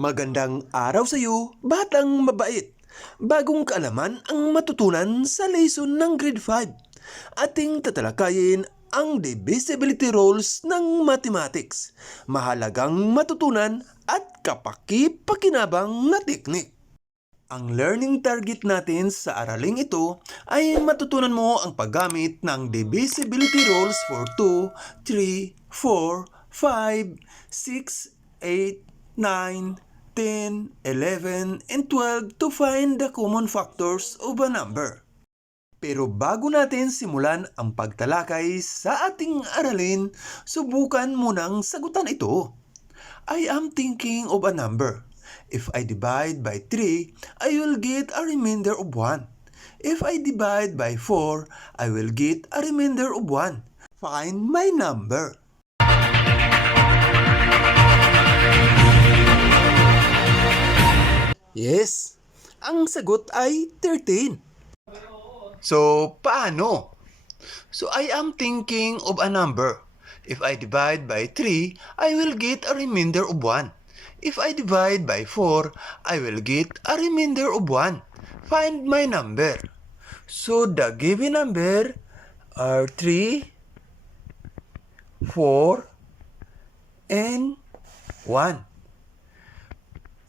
Magandang araw sa iyo, batang mabait. Bagong kaalaman ang matutunan sa lesson ng grade 5. Ating tatalakayin ang divisibility rules ng mathematics. Mahalagang matutunan at kapaki-pakinabang na teknik. Ang learning target natin sa araling ito ay matutunan mo ang paggamit ng divisibility rules for 2, 3, 4, 5, 6, 8, 9, 10, 11, and 12 to find the common factors of a number. Pero bago natin simulan ang pagtalakay sa ating aralin, subukan munang sagutan ito. I am thinking of a number. If I divide by 3, I will get a remainder of 1. If I divide by 4, I will get a remainder of 1. Find my number. Yes, ang sagot ay 13. So, paano? So, I am thinking of a number. If I divide by 3, I will get a remainder of 1. If I divide by 4, I will get a remainder of 1. Find my number. So, the given number are 3, 4, and 1.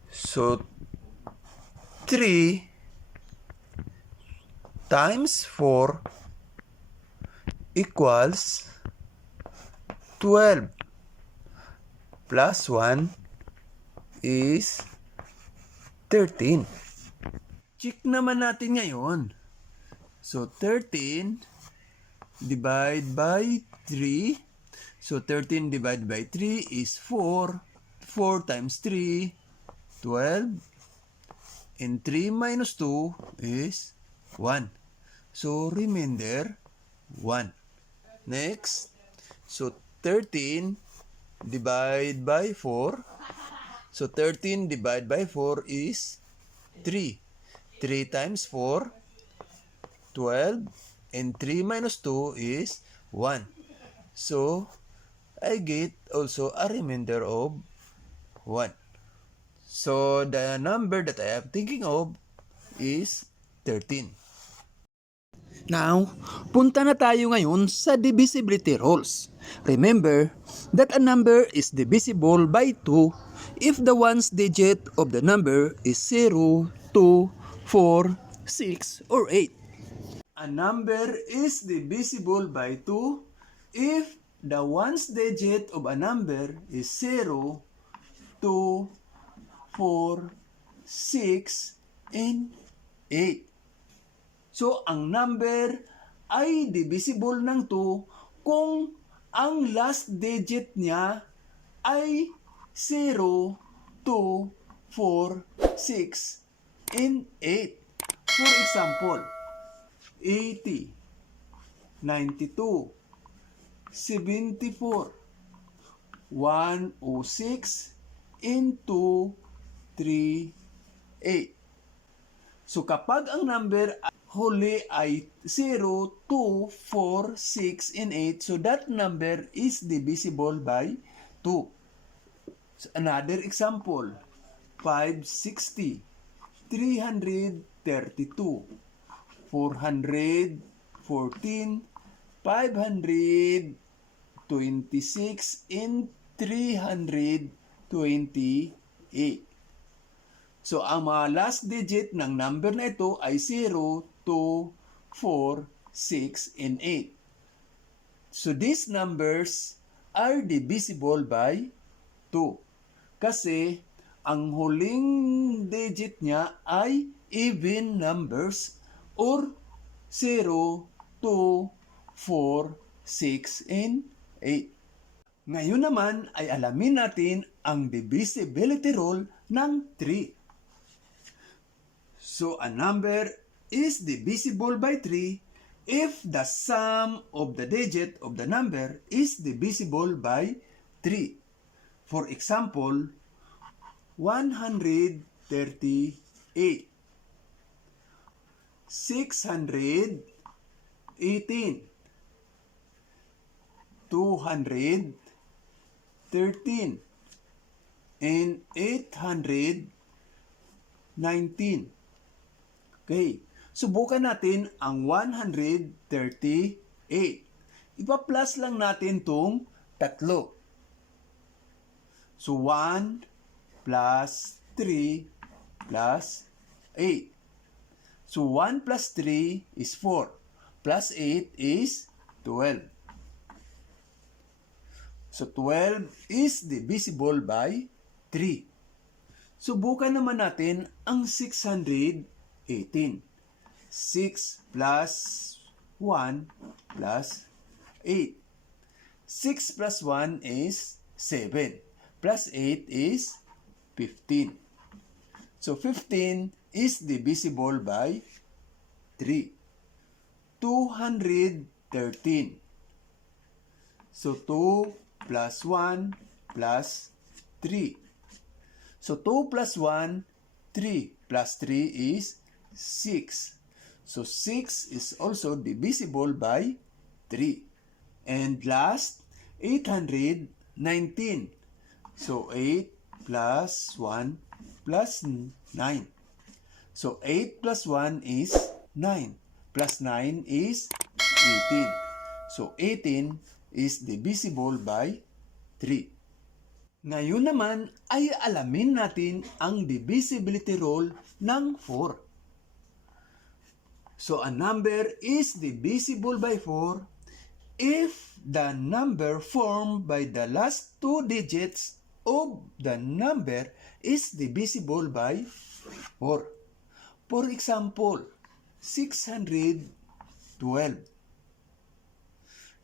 So, 3 times 4 equals 12 plus 1 is 13. Check naman natin ngayon. So, 13 divide by 3. So, 13 divided by 3 is 4. 4 times 3, 12. And 3 minus 2 is 1. So, remainder 1. Next, so 13 divide by 4. So, 13 divided by 4 is 3. 3 times 4, 12. And 3 minus 2 is 1. So, I get also a remainder of 1. So, the number that I am thinking of is 13. Now, punta na tayo ngayon sa divisibility rules. Remember that a number is divisible by 2 if the ones digit of the number is 0, 2, 4, 6, or 8. A number is divisible by 2 if the ones digit of a number is 0, 2, 4, 6, and 8. So, ang number ay divisible ng 2 kung ang last digit niya ay 0, 2, 4, 6, and 8. For example, 80, 92, 74, 106, and 2, 3, 8. So, kapag ang number huli ay 0, 2, 4, 6, and 8, so that number is divisible by 2. So, another example, 560, 332, 414, 526, and 328. So, ang mga last digit ng number na ito ay 0, 2, 4, 6, and 8. So, these numbers are divisible by 2. Kasi, ang huling digit niya ay even numbers or 0, 2, 4, 6, and 8. Ngayon naman ay alamin natin ang divisibility rule ng 3. So, a number is divisible by 3 if the sum of the digit of the number is divisible by 3. For example, 138, 618, 213, and 819. Okay, subukan natin ang 138. Ipa-plus lang natin tong tatlo. So, 1 plus 3 plus 8. So, 1 plus 3 is 4. Plus 8 is 12. So, 12 is divisible by 3. Subukan naman natin ang 618. 6 plus 1 plus 8. 6 plus 1 is 7. Plus 8 is 15. So, 15 is divisible by 3. 213. So, 2 plus 1 plus 3. So, 2 plus 1, 3 plus 3 is 6. So, 6 is also divisible by 3. And last, 819. So, 8 plus 1 plus 9. So, 8 plus 1 is 9. Plus 9 is 18. So, 18 is divisible by 3. Ngayon naman ay alamin natin ang divisibility rule ng 4. So, a number is divisible by 4 if the number formed by the last two digits of the number is divisible by 4. For example, 612.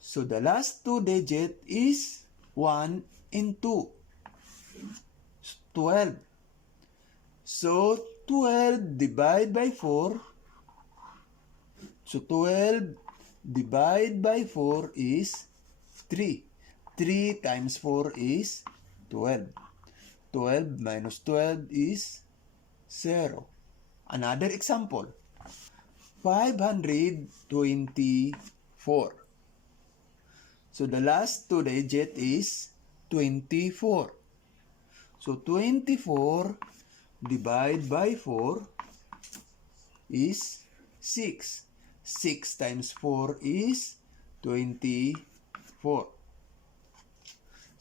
So, the last two digit is 1 and 2. 12. So, 12 divided by 4. So, 12 divided by 4 is 3. 3 times 4 is 12. 12 minus 12 is 0. Another example. 524. So, the last two digit is 24. So, 24 divided by 4 is 6. 6 times 4 is 24.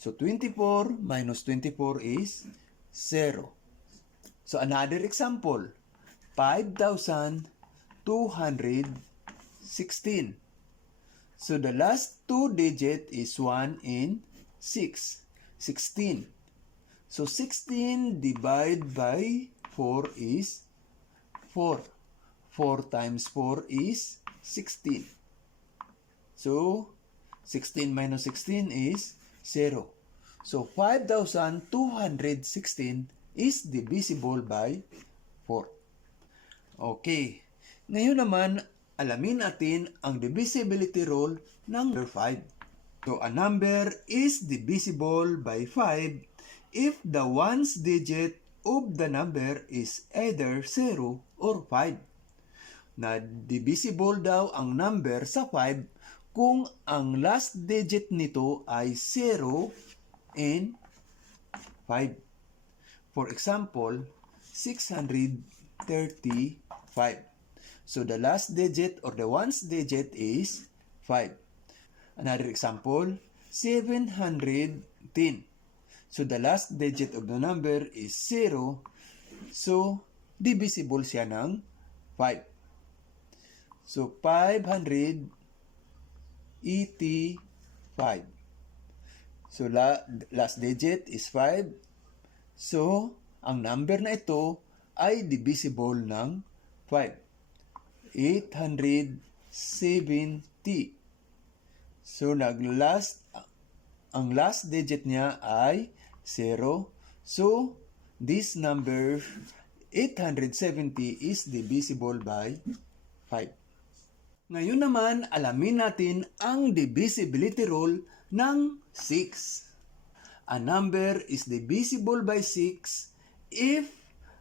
So, 24 minus 24 is 0. So, another example. 5,216. So, the last two digit is 1 and 6. 16. So, 16 divided by 4 is 4. 4 times 4 is 16. So, 16 minus 16 is 0. So, 5,216 is divisible by 4. Okay. Ngayon naman, alamin natin ang divisibility rule ng number 5. So, a number is divisible by 5 if the ones digit of the number is either 0 or 5. Na divisible daw ang number sa 5 kung ang last digit nito ay 0 and 5. For example, 635. So, the last digit or the ones digit is 5. Another example, 710. So, the last digit of the number is 0. So, divisible siya ng 5. So, 585. So, last digit is 5. So, ang number na ito ay divisible ng 5. 870. So, ang last digit niya ay 0. So, this number 870 is divisible by 5. Ngayon naman, alamin natin ang divisibility rule ng 6. A number is divisible by 6 if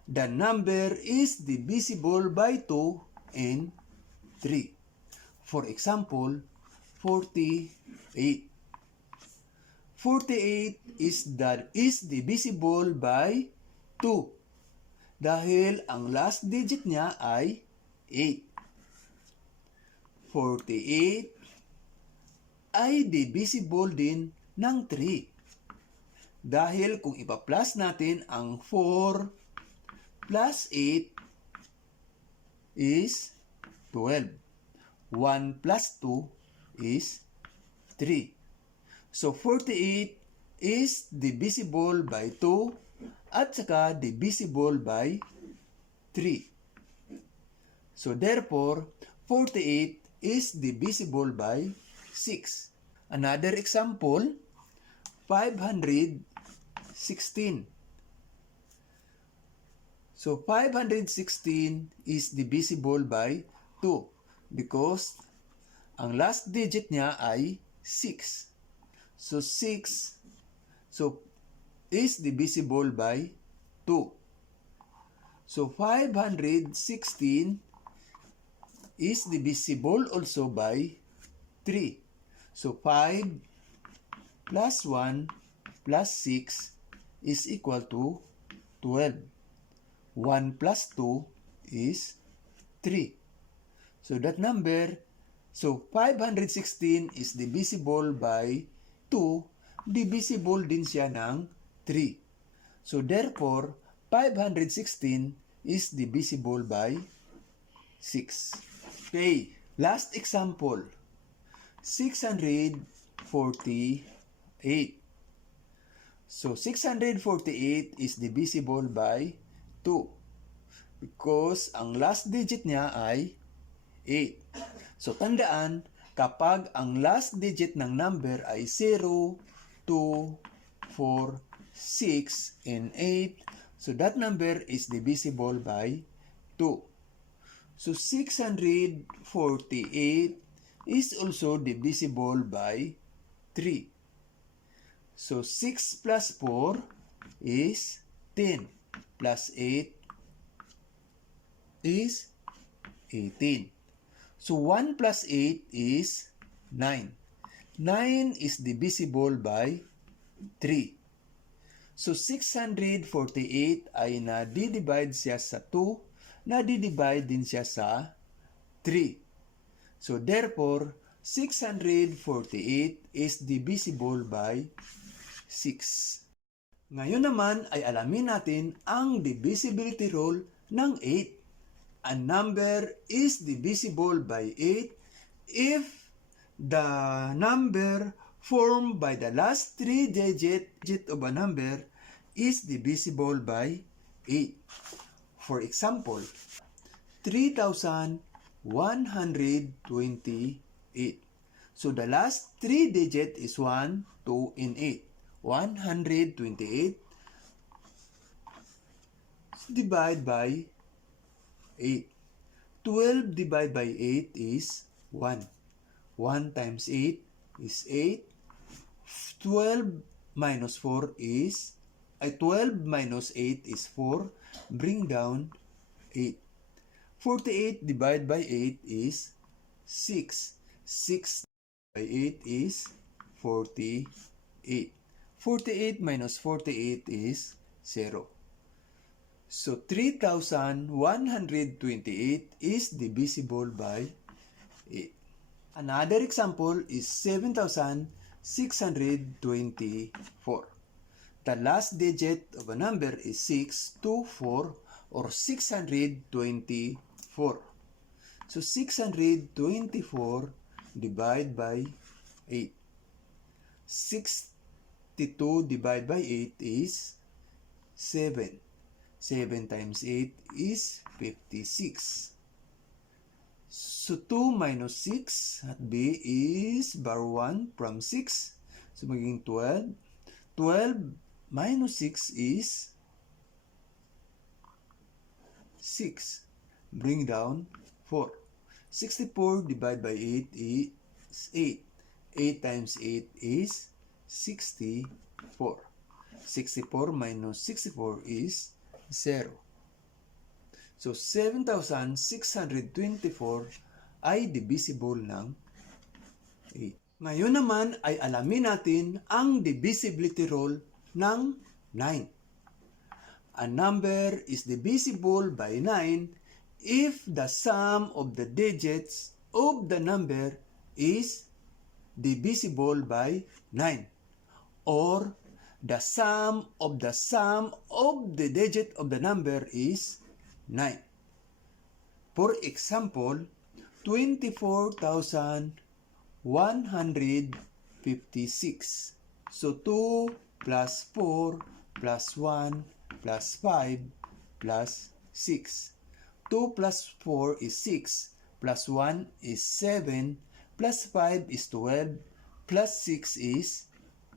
the number is divisible by 2 and 3. For example, 48. 48 is divisible by 2 dahil ang last digit niya ay 8. 48 ay divisible din ng 3 dahil kung ipa-plus natin ang 4 plus 8 is 12. 1 plus 2 is 3. So 48 is divisible by 2 at saka divisible by 3. So therefore, 48 is divisible by 6. Another example, 516. So 516 is divisible by 2 because ang last digit niya ay 6. So 6 is divisible by 2. So 516 is divisible also by 3. So 5 plus 1 plus 6 is equal to 12. 1 plus 2 is 3. So that number, so 516 is divisible by 2, divisible din siya ng 3. So therefore, 516 is divisible by 6. Okay, last example, 648. So 648 is divisible by 2 because ang last digit niya ay 8. So tandaan, kapag ang last digit ng number ay 0, 2, 4, 6, and 8, so that number is divisible by 2. So 648 is also divisible by 3. So 6 plus 4 is 10 plus 8 is 18. So 1 plus 8 is 9. 9 is divisible by 3. So 648 ay na-divide siya sa 2, na-divide din siya sa 3. So therefore, 648 is divisible by 6. Ngayon naman ay alamin natin ang divisibility rule ng 8. A number is divisible by 8 if the number formed by the last 3 digit of a number is divisible by 8. For example, 3,128. So the last 3 digit is 1, 2, and 8. 128 divide by 8. 12 divided by 8 is 1. 1 times 8 is 8. 12 minus 4 is 12 minus 8 is 4. Bring down 8. 48 divided by 8 is 6. 6 by 8 is 48. 48 minus 48 is 0. So 3,128 is divisible by 8. Another example is 7,624. The last digit of a number is 624 or 624. So 624 divided by 8. 62 divided by 8 is 7. 7 times 8 is 56. So 2 minus 6 at B is bar 1 from 6. So magiging 12. 12 minus 6 is 6. Bring down 4. 64 divided by 8 is 8. 8 times 8 is 64. 64 minus 64 is 0. So 7,624 ay divisible ng 8. Ngayon naman ay alamin natin ang divisibility rule ng 9. A number is divisible by 9 if the sum of the digits of the number is divisible by 9, or the sum of the digit of the number is 9. For example, 24,156. So 2 plus 4 plus 1 plus 5 plus 6. 2 plus 4 is 6, plus 1 is 7, plus 5 is 12, plus 6 is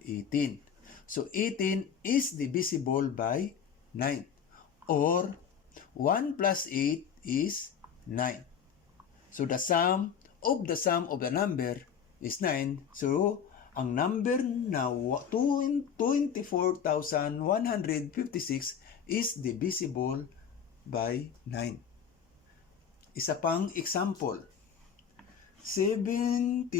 18. So 18 is divisible by 9, or 1 plus 8 is 9. So the sum of the number is 9. So ang number na 24,156 is divisible by 9. Isa pang example, 72,630.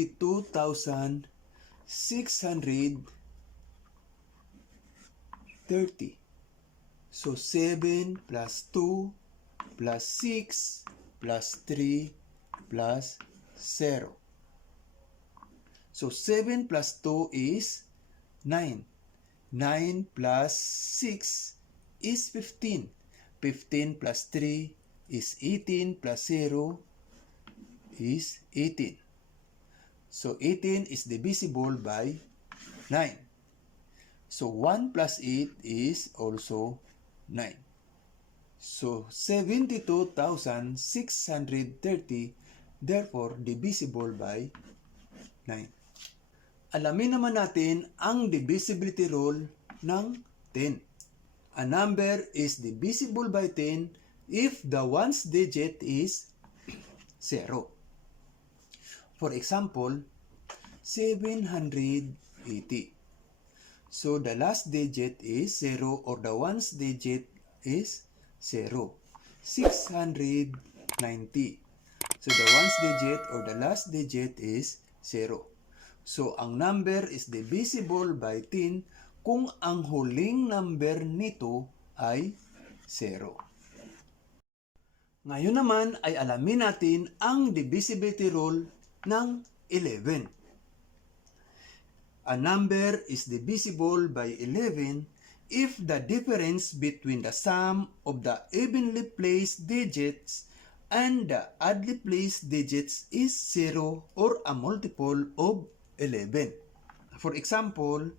So 7 plus 2 plus 6 plus 3 plus 0. So 7 plus 2 is 9. 9 plus 6 is 15. 15 plus 3 is 18 plus 0 is 18. So 18 is divisible by 9. So 1 plus 8 is also 9. So 72,630 therefore divisible by 9. Alamin naman natin ang divisibility rule ng 10. A number is divisible by 10 if the ones digit is 0. For example, 780. So the last digit is 0 or the ones digit is 0. 690. So the ones digit or the last digit is 0. So ang number is divisible by 10 kung ang huling number nito ay 0. Ngayon naman ay alamin natin ang divisibility rule ng 11. A number is divisible by 11 if the difference between the sum of the evenly placed digits and the oddly placed digits is 0 or a multiple of 11. For example,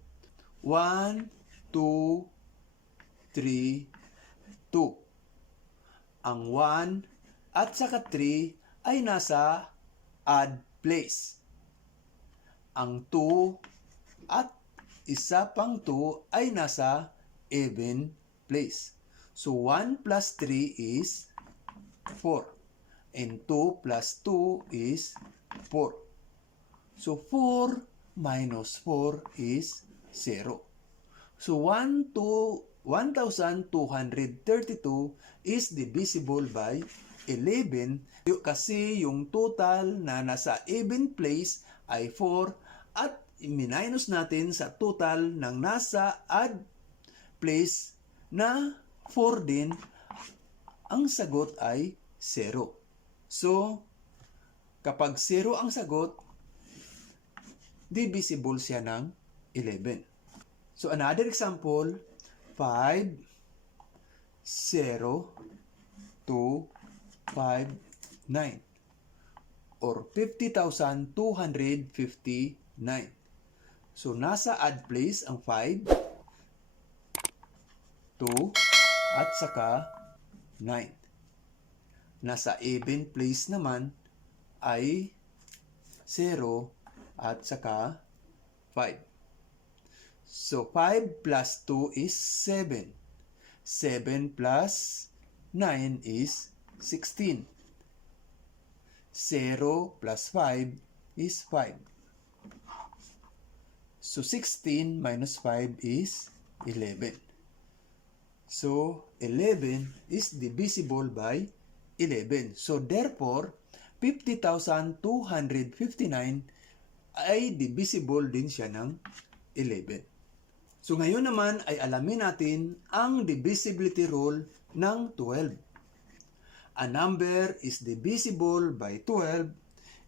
1, 2, 3, 2. Ang 1 at saka 3 ay nasa odd place. Ang 2 at isa pang 2 ay nasa even place. So 1 plus 3 is 4. And 2 plus 2 is 4. So 4 minus 4 is 0. So 1,232 is divisible by 11 kasi yung total na nasa even place ay 4 at minus natin sa total ng nasa odd place na 4 din, ang sagot ay 0. So, kapag 0 ang sagot, divisible siya ng 11. So, another example, 5, 0, 2, 5, 9. Or 50,259. So, nasa odd place ang 5, 2, at saka 9. Nasa even place naman ay 0 at saka 5. So, 5 plus 2 is 7. 7 plus 9 is 16. 0 plus 5 is 5. So, 16 minus 5 is 11. So, 11 is divisible by 11. So, therefore, 50,259 ay divisible din siya ng 11. So ngayon naman ay alamin natin ang divisibility rule ng 12. A number is divisible by 12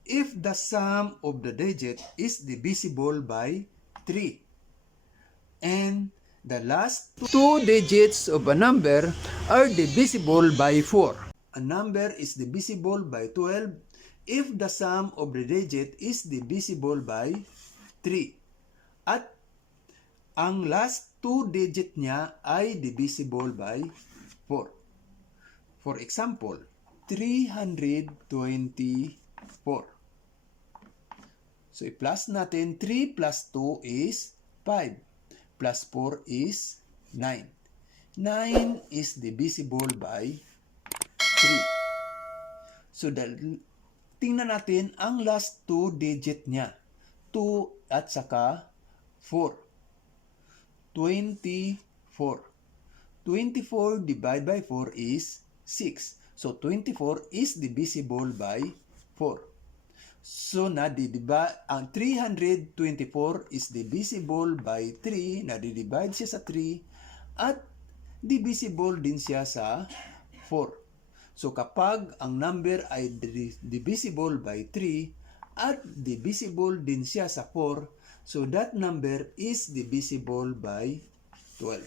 if the sum of the digit is divisible by 3. And the last two digits of a number are divisible by 4. A number is divisible by 12 if the sum of the digit is divisible by 3. At ang last two digit niya ay divisible by 4. For example, 324. So, i-plus natin, 3 plus 2 is 5. Plus 4 is 9. 9 is divisible by 3. So, tingnan natin ang last two digit niya. 2 at saka 4. 24. 24 divided by 4 is 6. So, 24 is divisible by 4. So, ang 324 is divisible by 3. Nadidivide siya sa 3. At divisible din siya sa 4. So, kapag ang number ay divisible by 3 at divisible din siya sa 4, so that number is divisible by 12.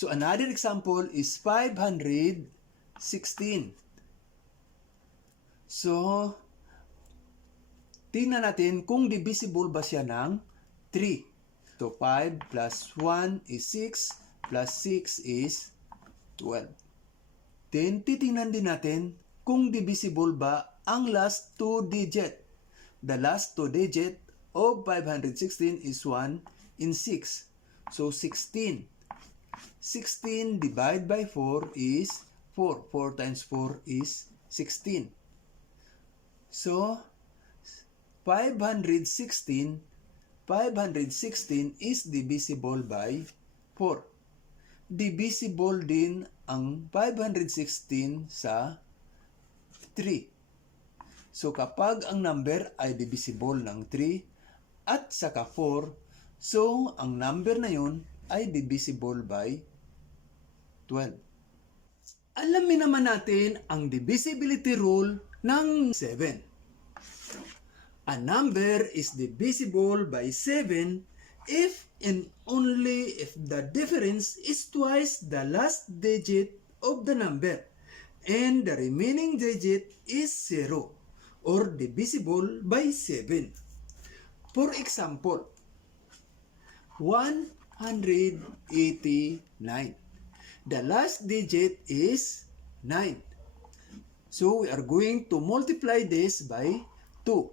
So, another example is 516. So, tingnan natin kung divisible ba siya ng 3. So, 5 plus 1 is 6 plus 6 is 12. Then, titingnan din natin kung divisible ba ang last two digit. The last two digit of 516 is 1 in 6. So, 16. 16 divided by 4 is 4. 4 times 4 is 16. So, 516 is divisible by 4. Divisible din ang 516 sa 3. So, kapag ang number ay divisible ng 3 at saka 4, so, ang number na yun ay divisible by 12. Alamin naman natin ang divisibility rule ng 7. A number is divisible by 7 if and only if the difference is twice the last digit of the number and the remaining digit is 0 or divisible by 7. For example, 189. The last digit is 9. So, we are going to multiply this by 2.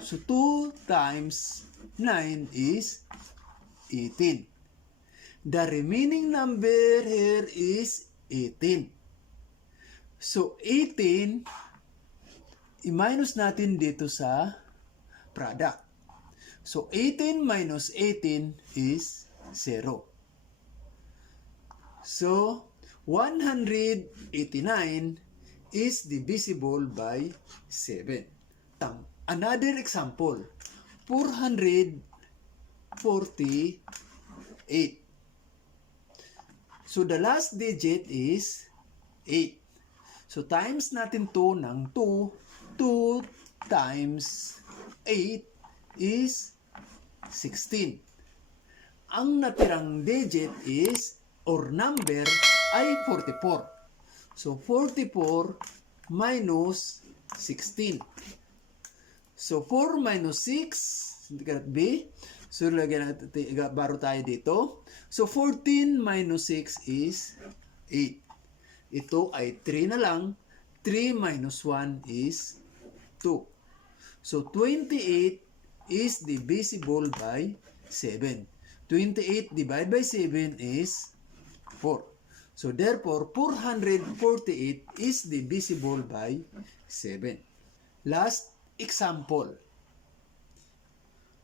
So, 2 times 9 is 18. The remaining number here is 18. So, 18, i-minus natin dito sa product. So, 18 minus 18 is 0. So, 189 is divisible by 7. Another example, 448. So, the last digit is 8. So, times natin to ng 2. 2 times 8 is 16. Ang natirang digit is, or number, ay 44. So, 44 minus 16. So, 4 minus 6, hindi cannot be. So, lagyan natin, baro tayo dito. So, 14 minus 6 is 8. Ito ay 3 na lang. 3 minus 1 is 2. So, 28 is divisible by 7. 28 divided by 7 is 4. So, therefore, 448 is divisible by 7. Last example.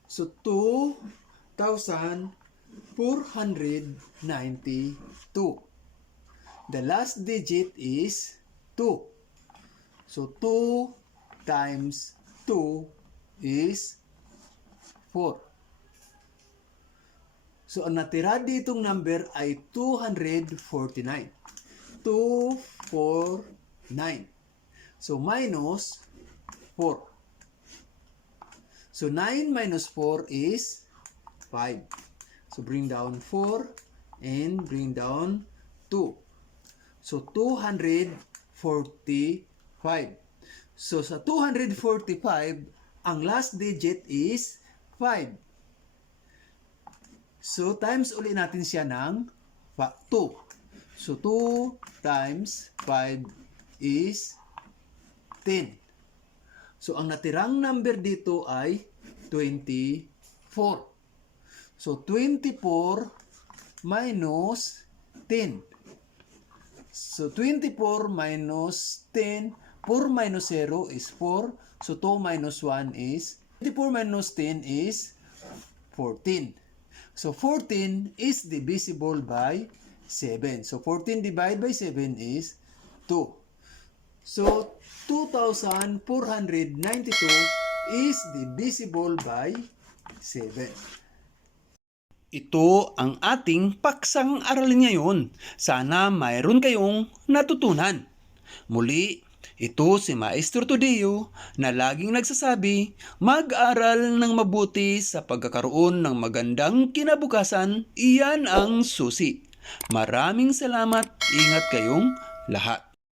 So, 2,492. The last digit is 2. So, 2 times 2 is 4. So, ang natira ditong number ay 249. 249. So, minus 4. So, 9 minus 4 is 5. So, bring down 4 and bring down 2. So, 245. So, sa 245, ang last digit is 5. So, times uli natin siya ng 2. So, 2 times 5 is 10. So, ang natirang number dito ay 24. So, 24 minus 10. So, 24 minus 10, 4 minus 0 is 4. So, 2 minus 1 is, 24 minus 10 is 14. So, 14 is divisible by 7. So, 14 divided by 7 is 2. So, 2,492 is divisible by 7. Ito ang ating paksang aralin ngayon. Sana mayroon kayong natutunan. Muli, ito si Maestro Todeo na laging nagsasabi, mag-aral ng mabuti sa pagkakaroon ng magandang kinabukasan, iyan ang susi. Maraming salamat, ingat kayong lahat.